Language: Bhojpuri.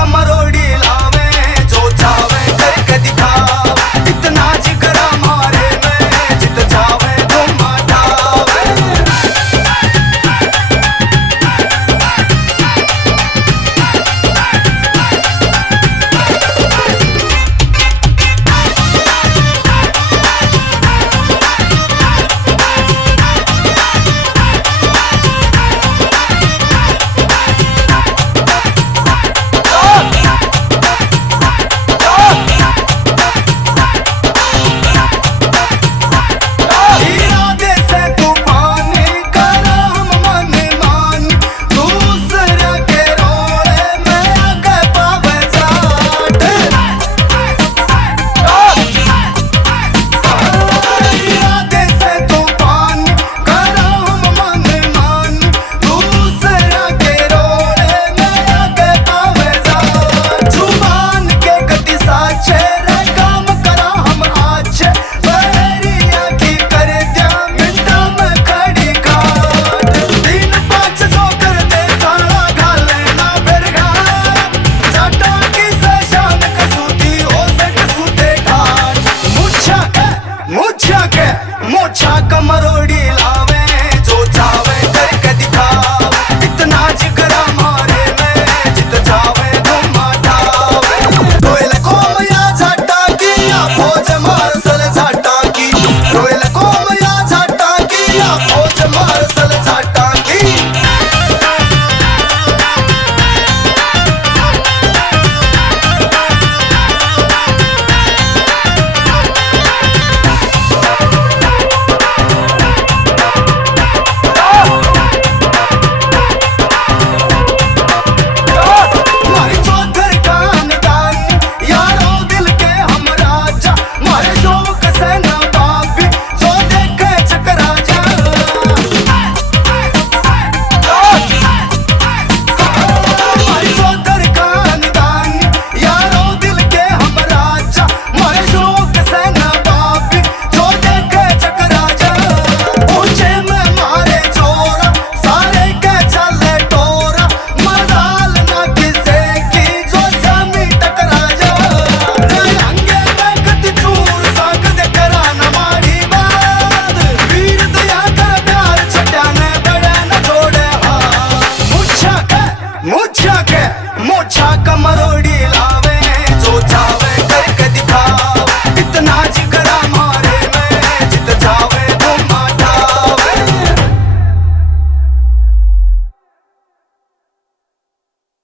कमरोड़ी लावे, जो चावे करके दिखावे, इतना जिगरा मारे में, जित चावे तुम हटावे। मोछा कमरोड़ी लावे, जो चावे करके दिखावे, इतना जिगरा मारे में, जित चावे तुम हटावे। रोयल कोम या झाटा की, या फौज मार्शल झाटा की, रोयल कोम या झाटा की, या फौज मार्शल झाटा की। मोछा कमरोड़ी लावे, जो चावे करके दिखावे, इतना